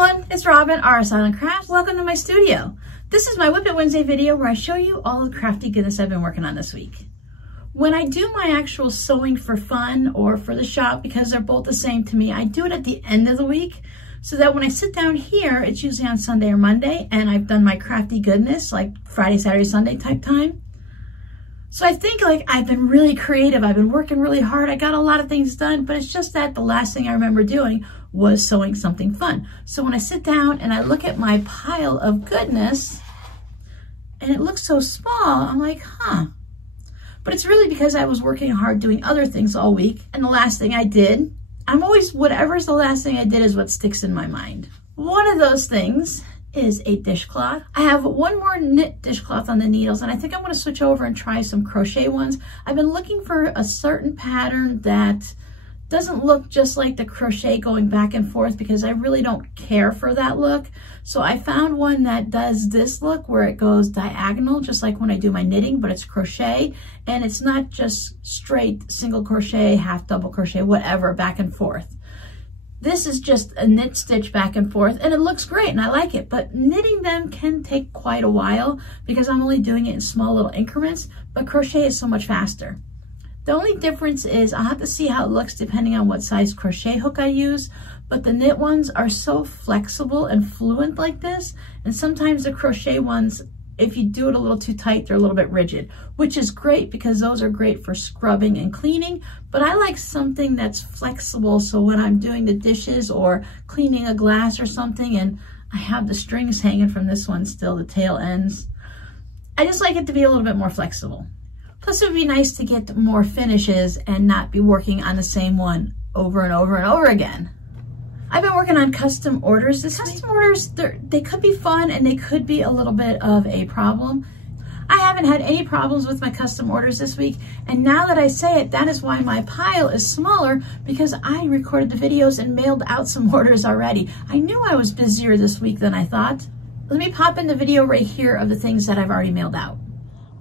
everyone, it's Robin, RsIslandCrafts. Welcome to my studio. This is my Whip It Wednesday video where I show you all the crafty goodness I've been working on this week. When I do my actual sewing for fun or for the shop, because they're both the same to me, I do it at the end of the week so that when I sit down here, it's usually on Sunday or Monday, and I've done my crafty goodness like Friday, Saturday, Sunday type time. So I think like I've been really creative. I've been working really hard. I got a lot of things done, but it's just that the last thing I remember doing was sewing something fun. So when I sit down and I look at my pile of goodness and it looks so small, I'm like, huh. But it's really because I was working hard doing other things all week. And the last thing I did, I'm always, whatever's the last thing I did is what sticks in my mind. One of those things is a dishcloth. I have one more knit dishcloth on the needles, and I think I'm going to switch over and try some crochet ones. I've been looking for a certain pattern that doesn't look just like the crochet going back and forth, because I really don't care for that look. So I found one that does this look where it goes diagonal, just like when I do my knitting, but it's crochet, and it's not just straight single crochet, half double crochet, whatever, back and forth. This is just a knit stitch back and forth, and it looks great and I like it, but knitting them can take quite a while because I'm only doing it in small little increments, but crochet is so much faster. The only difference is I'll have to see how it looks depending on what size crochet hook I use, but the knit ones are so flexible and fluent like this, and sometimes the crochet ones, if you do it a little too tight, they're a little bit rigid, which is great because those are great for scrubbing and cleaning, but I like something that's flexible, so when I'm doing the dishes or cleaning a glass or something and I have the strings hanging from this one still, the tail ends, I just like it to be a little bit more flexible. Plus, it would be nice to get more finishes and not be working on the same one over and over and over again. I've been working on custom orders this week. Custom orders, they could be fun and they could be a little bit of a problem. I haven't had any problems with my custom orders this week, and now that I say it, that is why my pile is smaller, because I recorded the videos and mailed out some orders already. I knew I was busier this week than I thought. Let me pop in the video right here of the things that I've already mailed out.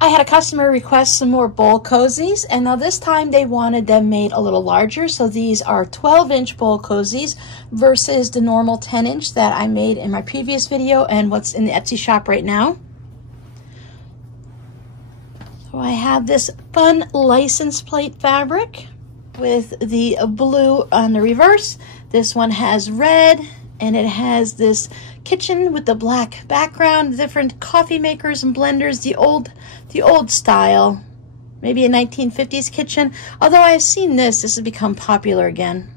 I had a customer request some more bowl cozies, and now this time they wanted them made a little larger. So these are 12-inch bowl cozies versus the normal 10-inch that I made in my previous video and what's in the Etsy shop right now. So I have this fun license plate fabric with the blue on the reverse. This one has red, and it has this kitchen with the black background, different coffee makers and blenders, the old style, maybe a 1950s kitchen. Although I've seen this has become popular again.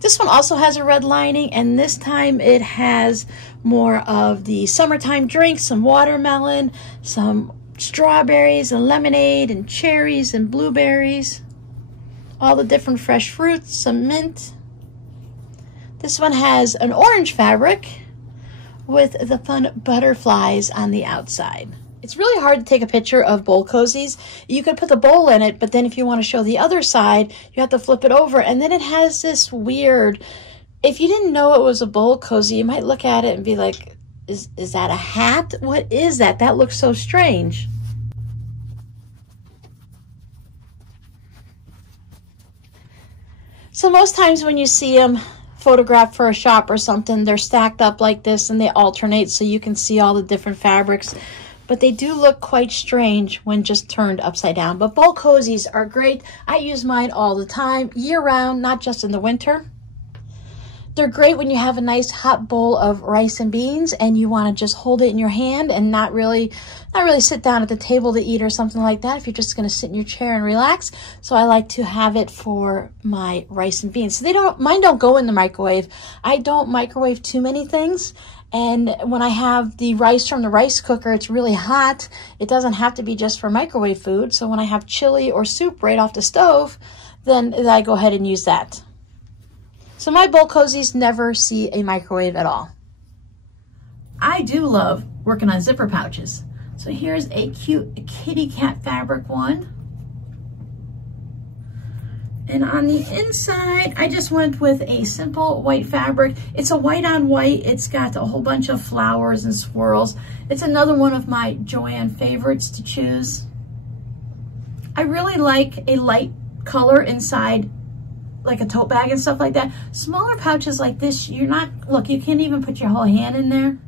This one also has a red lining, and this time it has more of the summertime drinks, some watermelon, some strawberries and lemonade and cherries and blueberries, all the different fresh fruits, some mint. This one has an orange fabric with the fun butterflies on the outside. It's really hard to take a picture of bowl cozies. You could put the bowl in it, but then if you want to show the other side, you have to flip it over, and then it has this weird, if you didn't know it was a bowl cozy, you might look at it and be like, is that a hat? What is that? That looks so strange. So most times when you see them photographed for a shop or something, they're stacked up like this and they alternate so you can see all the different fabrics, but they do look quite strange when just turned upside down. But bowl cozies are great. I use mine all the time, year round, not just in the winter. They're great when you have a nice hot bowl of rice and beans and you want to just hold it in your hand and not really sit down at the table to eat or something like that, if you're just going to sit in your chair and relax. So I like to have it for my rice and beans. So mine don't go in the microwave. I don't microwave too many things. And when I have the rice from the rice cooker, it's really hot. It doesn't have to be just for microwave food. So when I have chili or soup right off the stove, then I go ahead and use that. So my bowl cozies never see a microwave at all. I do love working on zipper pouches. So here's a cute kitty cat fabric one. And on the inside, I just went with a simple white fabric. It's a white on white. It's got a whole bunch of flowers and swirls. It's another one of my Joanne favorites to choose. I really like a light color inside like a tote bag and stuff like that. Smaller pouches like this, you're not, look, you can't even put your whole hand in there.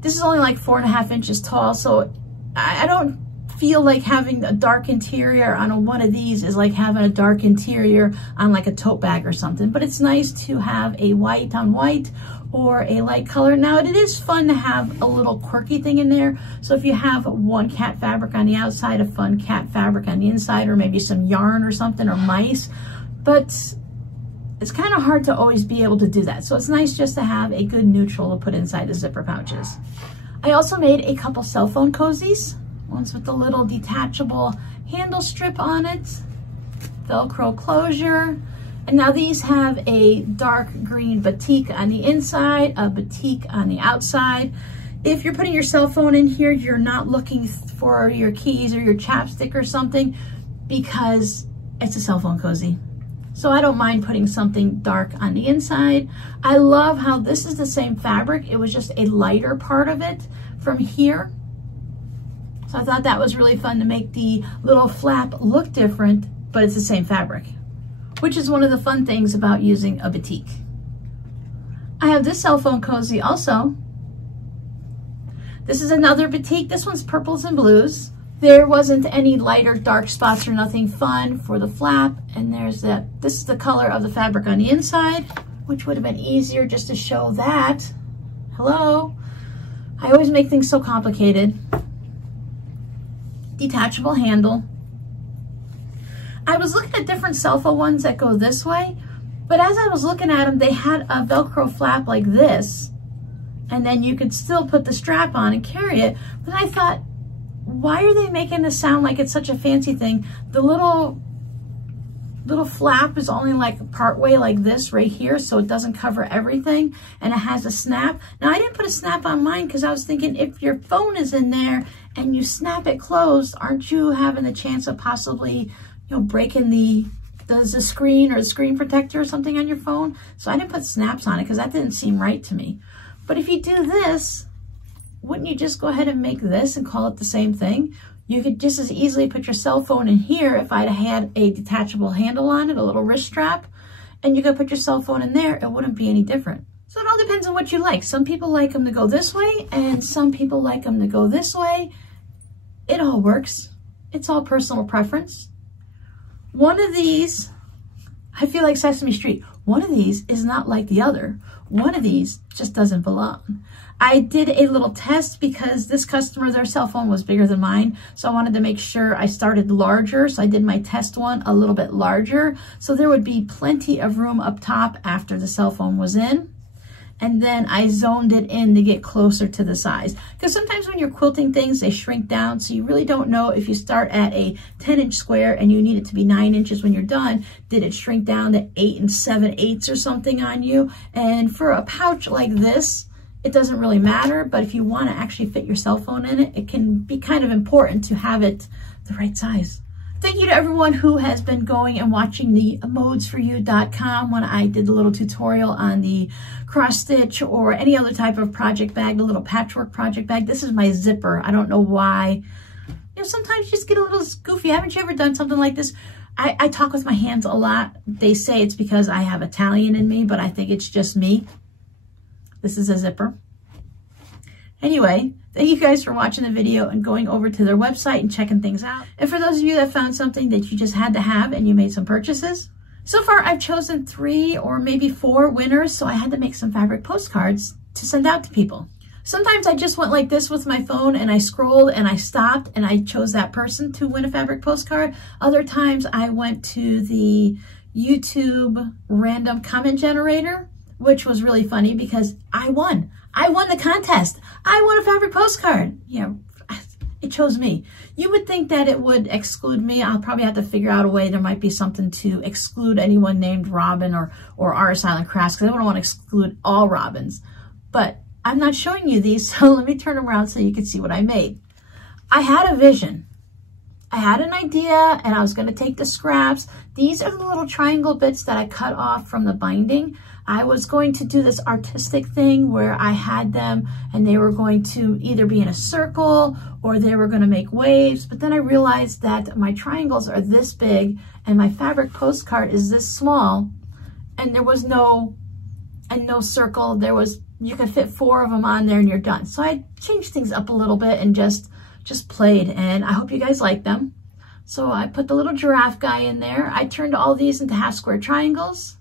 This is only like 4.5 inches tall, so I don't feel like having a dark interior on one of these is like having a dark interior on like a tote bag or something. But it's nice to have a white on white or a light color. Now it is fun to have a little quirky thing in there. So if you have one cat fabric on the outside, a fun cat fabric on the inside, or maybe some yarn or something, or mice, but it's kind of hard to always be able to do that. So it's nice just to have a good neutral to put inside the zipper pouches. I also made a couple cell phone cozies. One's with the little detachable handle strip on it, Velcro closure. And now these have a dark green batik on the inside, a batik on the outside. If you're putting your cell phone in here, you're not looking for your keys or your chapstick or something because it's a cell phone cozy. So I don't mind putting something dark on the inside. I love how this is the same fabric. It was just a lighter part of it from here. So I thought that was really fun to make the little flap look different, but it's the same fabric, which is one of the fun things about using a batik. I have this cell phone cozy also. This is another batik. This one's purples and blues. There wasn't any light or dark spots or nothing fun for the flap. And there's that. This is the color of the fabric on the inside, which would have been easier just to show that. Hello. I always make things so complicated. Detachable handle. I was looking at different cell phone ones that go this way, but as I was looking at them, they had a Velcro flap like this, and then you could still put the strap on and carry it. But I thought, why are they making this sound like it's such a fancy thing? The little flap is only like part way like this right here, so it doesn't cover everything, and it has a snap. Now I didn't put a snap on mine because I was thinking if your phone is in there and you snap it closed, aren't you having the chance of possibly, you know, breaking the screen or the screen protector or something on your phone? So I didn't put snaps on it because that didn't seem right to me. But if you do this, wouldn't you just go ahead and make this and call it the same thing? You could just as easily put your cell phone in here if I'd had a detachable handle on it, a little wrist strap, and you could put your cell phone in there. It wouldn't be any different. So it all depends on what you like. Some people like them to go this way, and some people like them to go this way. It all works. It's all personal preference. One of these, I feel like Sesame Street. One of these is not like the other. One of these just doesn't belong. I did a little test because this customer, their cell phone was bigger than mine. So I wanted to make sure I started larger. So I did my test one a little bit larger. So there would be plenty of room up top after the cell phone was in. And then I zoned it in to get closer to the size. Because sometimes when you're quilting things, they shrink down. So you really don't know if you start at a 10-inch square and you need it to be 9 inches when you're done. Did it shrink down to 8 7/8 or something on you? And for a pouch like this, it doesn't really matter. But if you want to actually fit your cell phone in it, it can be kind of important to have it the right size. Thank you to everyone who has been going and watching the modesforyou.com when I did the little tutorial on the cross stitch or any other type of project bag, the little patchwork project bag. This is my zipper. I don't know why. You know, sometimes you just get a little goofy. Haven't you ever done something like this? I talk with my hands a lot. They say it's because I have Italian in me, but I think it's just me. This is a zipper. Anyway, thank you guys for watching the video and going over to their website and checking things out. And for those of you that found something that you just had to have and you made some purchases, so far I've chosen 3 or maybe 4 winners, so I had to make some fabric postcards to send out to people. Sometimes I just went like this with my phone and I scrolled and I stopped and I chose that person to win a fabric postcard. Other times I went to the YouTube random comment generator, which was really funny because I won. I won the contest. I won a fabric postcard. Yeah, it chose me. You would think that it would exclude me. I'll probably have to figure out a way. There might be something to exclude anyone named Robin or RsIslandCrafts, because I wouldn't want to exclude all Robins. But I'm not showing you these, so let me turn them around so you can see what I made. I had a vision. I had an idea, and I was going to take the scraps. These are the little triangle bits that I cut off from the binding. I was going to do this artistic thing where I had them and they were going to either be in a circle or they were going to make waves. But then I realized that my triangles are this big and my fabric postcard is this small. and there was no circle. You could fit 4 of them on there and you're done. So I changed things up a little bit and just played, and I hope you guys like them. So I put the little giraffe guy in there. I turned all these into half square triangles.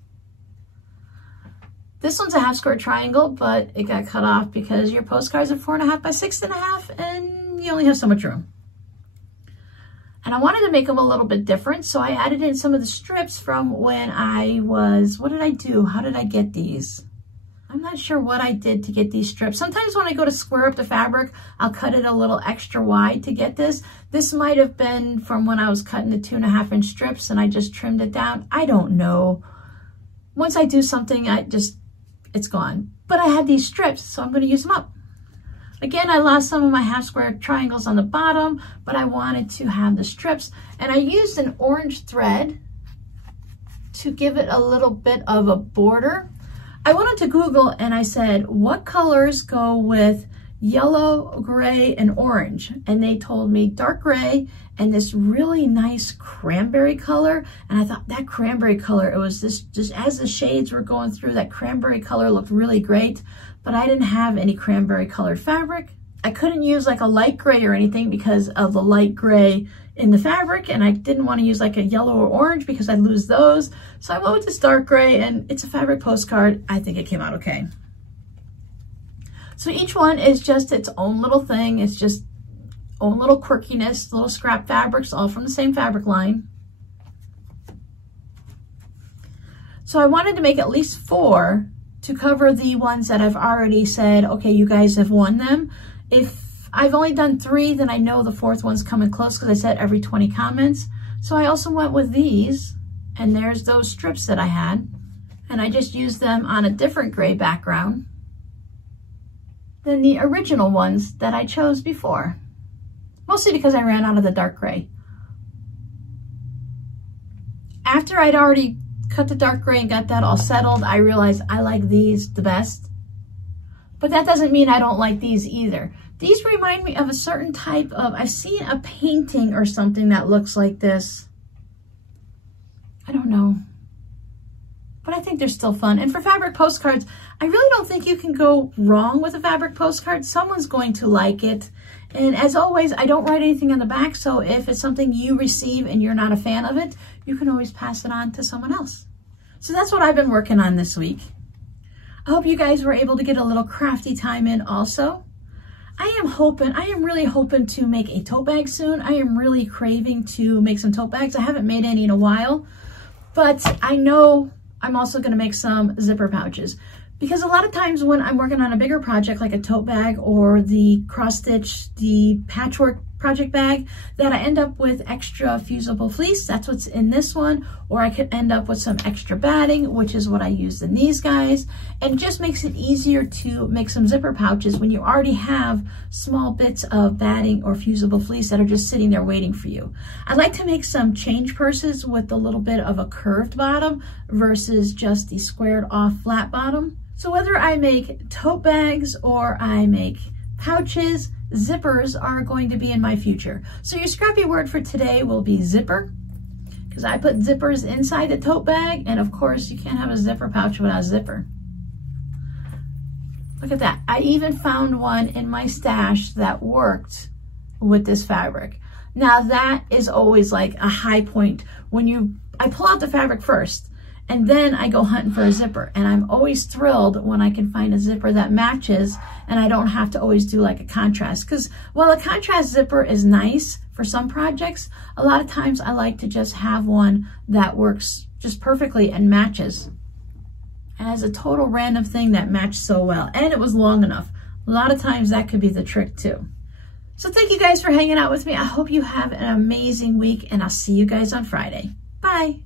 This one's a half square triangle, but it got cut off because your postcards are 4.5 by 6.5 and you only have so much room. And I wanted to make them a little bit different, so I added in some of the strips from when what did I do? How did I get these? I'm not sure what I did to get these strips. Sometimes when I go to square up the fabric, I'll cut it a little extra wide to get this. This might have been from when I was cutting the 2.5 inch strips and I just trimmed it down. I don't know. Once I do something, it's gone. But I had these strips, so I'm going to use them up. Again, I lost some of my half square triangles on the bottom, but I wanted to have the strips. And I used an orange thread to give it a little bit of a border. I went onto Google and I said, what colors go with yellow, gray, and orange? And they told me dark gray and this really nice cranberry color. And I thought that cranberry color, it was this, just as the shades were going through, that cranberry color looked really great, but I didn't have any cranberry colored fabric. I couldn't use like a light gray or anything because of the light gray in the fabric, and I didn't want to use like a yellow or orange because I'd lose those. So I went with this dark gray, and it's a fabric postcard. I think it came out okay. So each one is just its own little thing. It's just own little quirkiness, little scrap fabrics, all from the same fabric line. So I wanted to make at least 4 to cover the ones that I've already said, okay, you guys have won them. If I've only done 3, then I know the 4th one's coming close because I said every 20 comments. So I also went with these, and there's those strips that I had, and I just used them on a different gray background than the original ones that I chose before. Mostly because I ran out of the dark gray. After I'd already cut the dark gray and got that all settled, I realized I like these the best. But that doesn't mean I don't like these either. These remind me of a certain type of, I've seen a painting or something that looks like this. I don't know. But I think they're still fun. And for fabric postcards, I really don't think you can go wrong with a fabric postcard. Someone's going to like it. And as always, I don't write anything on the back. So if it's something you receive and you're not a fan of it, you can always pass it on to someone else. So that's what I've been working on this week. I hope you guys were able to get a little crafty time in also. I am really hoping to make a tote bag soon. I am really craving to make some tote bags. I haven't made any in a while, but I know I'm also going to make some zipper pouches, because a lot of times when I'm working on a bigger project like a tote bag or the cross stitch, the patchwork project bag, that I end up with extra fusible fleece. That's what's in this one. Or I could end up with some extra batting, which is what I used in these guys. And it just makes it easier to make some zipper pouches when you already have small bits of batting or fusible fleece that are just sitting there waiting for you. I'd like to make some change purses with a little bit of a curved bottom versus just the squared off flat bottom. So whether I make tote bags or I make pouches, zippers are going to be in my future. So your scrappy word for today will be zipper, because I put zippers inside the tote bag, and of course you can't have a zipper pouch without a zipper. Look at that. I even found one in my stash that worked with this fabric. Now that is always like a high point when I pull out the fabric first, and then I go hunting for a zipper. And I'm always thrilled when I can find a zipper that matches and I don't have to always do like a contrast. Because while a contrast zipper is nice for some projects, a lot of times I like to just have one that works just perfectly and matches. And as a total random thing that matched so well. And it was long enough. A lot of times that could be the trick too. So thank you guys for hanging out with me. I hope you have an amazing week, and I'll see you guys on Friday. Bye.